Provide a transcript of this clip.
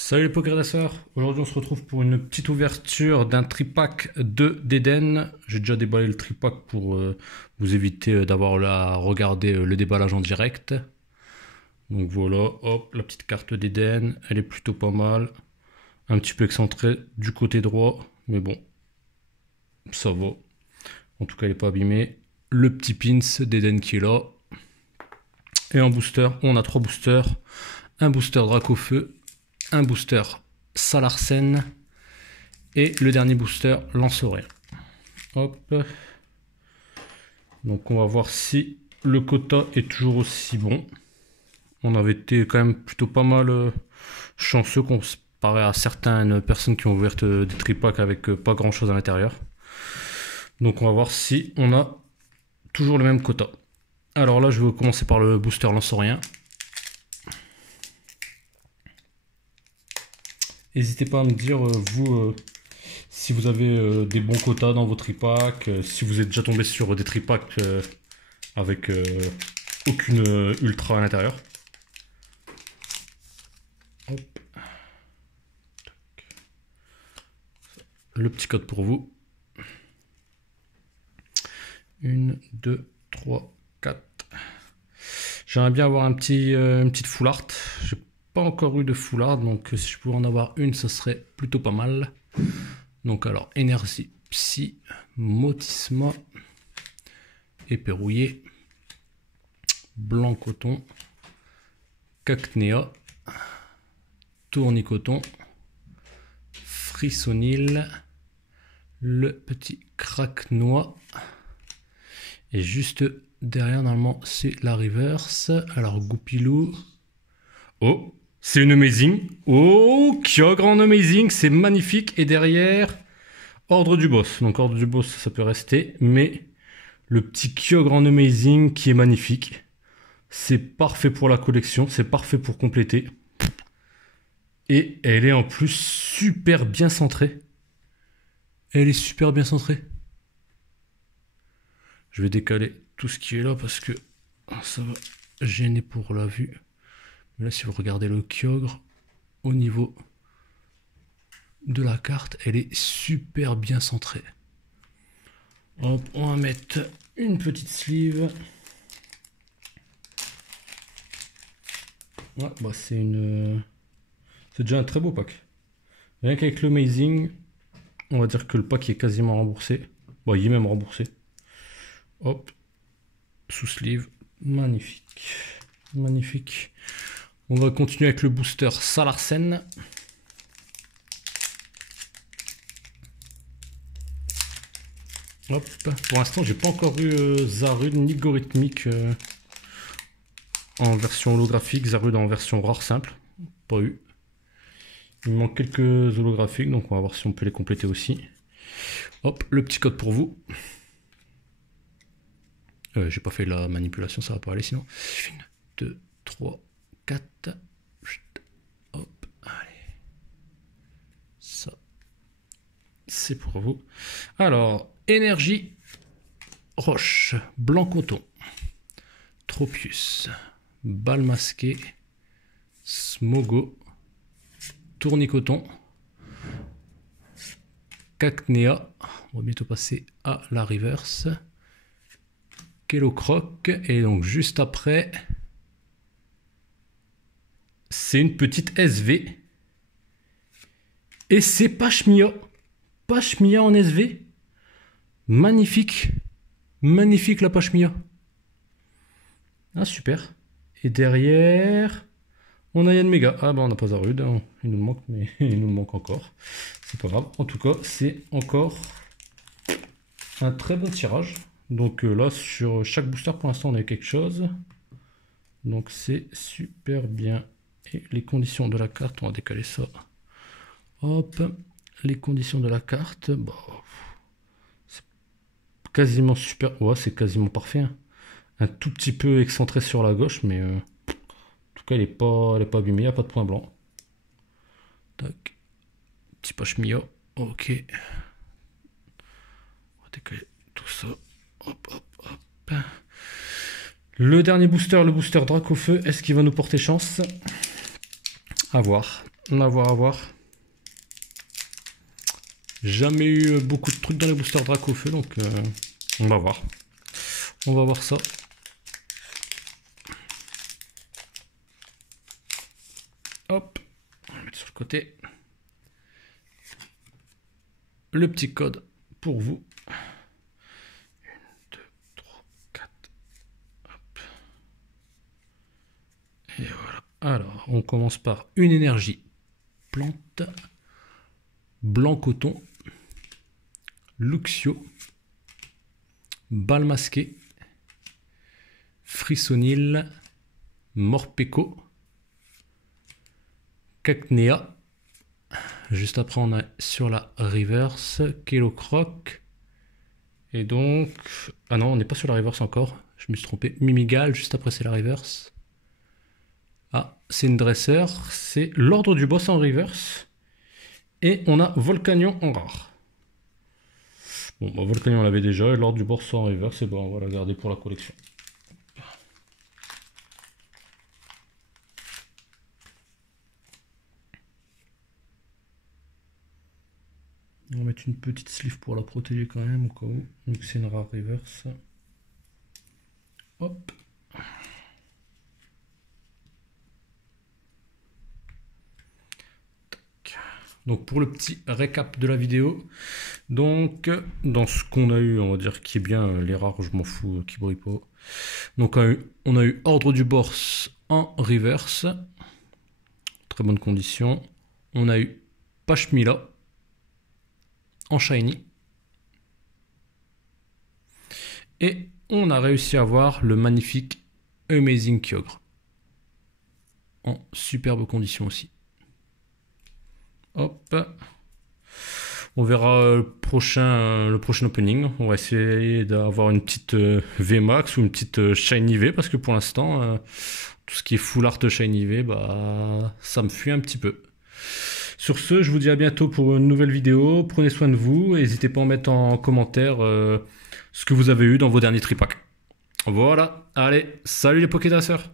Salut les Pokédasseurs, aujourd'hui on se retrouve pour une petite ouverture d'un tripack de d'Eden. J'ai déjà déballé le tripack pour vous éviter d'avoir à regarder le déballage en direct. Donc voilà, hop, la petite carte d'Eden, elle est plutôt pas mal. Un petit peu excentrée du côté droit, mais bon, ça va. En tout cas, elle n'est pas abîmée. Le petit pins d'Eden qui est là. Et en booster, on a 3 boosters. Un booster Dracofeu, un booster Salarsen et le dernier booster Lanceorien. Hop. Donc on va voir si le quota est toujours aussi bon. On avait été quand même plutôt pas mal chanceux comparé à certaines personnes qui ont ouvert des tripacks avec pas grand chose à l'intérieur. Donc on va voir si on a toujours le même quota. Alors là je vais commencer par le booster Lanceorien. N'hésitez pas à me dire, vous, si vous avez des bons quotas dans vos tripacks, si vous êtes déjà tombé sur des tripacks avec aucune ultra à l'intérieur. Le petit code pour vous. 1, 2, 3, 4. J'aimerais bien avoir une petite full art. J'ai pas encore eu de full art, donc si je pouvais en avoir une, ça serait plutôt pas mal. Donc alors, énergie, psy, motisma, éperrouillé, blanc coton, cacnéa, tournicoton, frissonil, le petit craque-noix, et juste derrière, normalement, c'est la reverse. Alors, Goupilou. Oh, c'est une amazing. Oh, Kyogre en amazing, c'est magnifique. Et derrière, ordre du boss. Donc, ordre du boss, ça peut rester. Mais le petit Kyogre en amazing qui est magnifique. C'est parfait pour la collection. C'est parfait pour compléter. Et elle est en plus super bien centrée. Elle est super bien centrée. Je vais décaler tout ce qui est là parce que ça va gêner pour la vue. Mais là, si vous regardez le Kyogre, au niveau de la carte, elle est super bien centrée. Hop, on va mettre une petite sleeve. Ouais, bah c'est déjà un très beau pack. Rien qu'avec le Amazing, on va dire que le pack est quasiment remboursé. Bon, il est même remboursé. Hop, sous sleeve, magnifique, magnifique. On va continuer avec le booster Salarsen. Hop, pour l'instant, j'ai pas encore eu Zarude ni Gorithmique en version holographique, Zarude en version rare simple. Pas eu. Il me manque quelques holographiques, donc on va voir si on peut les compléter aussi. Hop, le petit code pour vous. J'ai pas fait la manipulation, ça va pas aller sinon. 1, 2, 3, 4. Hop, allez. Ça, c'est pour vous. Alors, énergie, roche, blanc coton, Tropius, balle masquée, Smogo, tournicoton, cacnéa. On va bientôt passer à la reverse. Kellocroc, et donc juste après, c'est une petite SV. Et c'est Pashmia. Pashmia en SV. Magnifique. Magnifique la Pashmia. Ah, super. Et derrière, on a Yann Mega. Ah, bah, on n'a pas Zarude. Hein. Il nous manque, mais il nous manque encore. C'est pas grave. En tout cas, c'est encore un très bon tirage. Donc là, sur chaque booster, pour l'instant, on a quelque chose. Donc c'est super bien. Et les conditions de la carte, on va décaler ça. Hop, les conditions de la carte, bah, c'est quasiment super. Ouais, c'est quasiment parfait. Hein. Un tout petit peu excentré sur la gauche, mais en tout cas, elle n'est pas abîmée, il n'y a pas de point blanc. Tac. Petit Pashmia. Ok. On va décaler tout ça. Hop, hop, hop. Le dernier booster, le booster Dracofeu, est-ce qu'il va nous porter chance? À voir. On va voir, à voir. Jamais eu beaucoup de trucs dans les boosters Dracofeu, donc on va voir. On va voir ça. Hop, on va le mettre sur le côté. Le petit code pour vous. 1, 2, 3, 4. Hop. Et voilà. Alors, on commence par une énergie plante, blanc coton, Luxio, balle masquée, Frissonil, Morpeko, Cacnea. Juste après, on a sur la reverse Kelocroc. Et donc... Ah non, on n'est pas sur la reverse encore. Je me suis trompé. Mimigal, juste après, c'est la reverse. Ah, c'est une dresseur. C'est l'ordre du boss en reverse. Et on a Volcanion en rare. Bon, bah, Volcanion on l'avait déjà. Et l'ordre du boss en reverse, et bon, on va la garder pour la collection. On va mettre une petite sleeve pour la protéger quand même, au cas où. Donc c'est une rare reverse. Hop. Donc pour le petit récap de la vidéo, donc dans ce qu'on a eu, on va dire qui est bien, les rares je m'en fous, qui brillent pas. Donc on a eu Ordre du Boss en reverse, très bonne condition. On a eu Pashmila en shiny. Et on a réussi à avoir le magnifique Amazing Kyogre en superbe condition aussi. Hop. On verra le prochain opening. On va essayer d'avoir une petite VMAX ou une petite Shiny V, parce que pour l'instant, tout ce qui est full art Shiny V, bah, ça me fuit un petit peu. Sur ce, je vous dis à bientôt pour une nouvelle vidéo. Prenez soin de vous. N'hésitez pas à mettre en commentaire ce que vous avez eu dans vos derniers tripacks. Voilà. Allez, salut les Pokédasseurs.